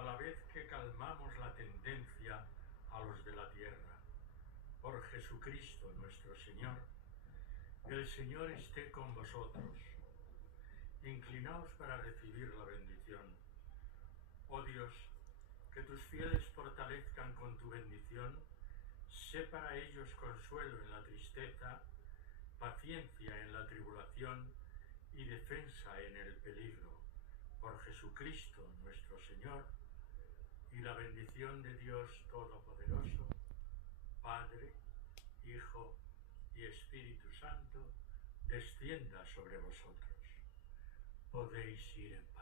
a la vez que calmamos la tendencia a los de la tierra. Por Jesucristo nuestro Señor. El Señor esté con vosotros. Inclinaos para recibir la bendición. Oh Dios, que tus fieles fortalezcan con tu bendición, sé para ellos consuelo en la tristeza, paciencia en la tribulación y defensa en el peligro. Por Jesucristo nuestro Señor. Y la bendición de Dios Todopoderoso, Padre, Hijo y Espíritu Santo, descienda sobre vosotros. Podéis ir en paz.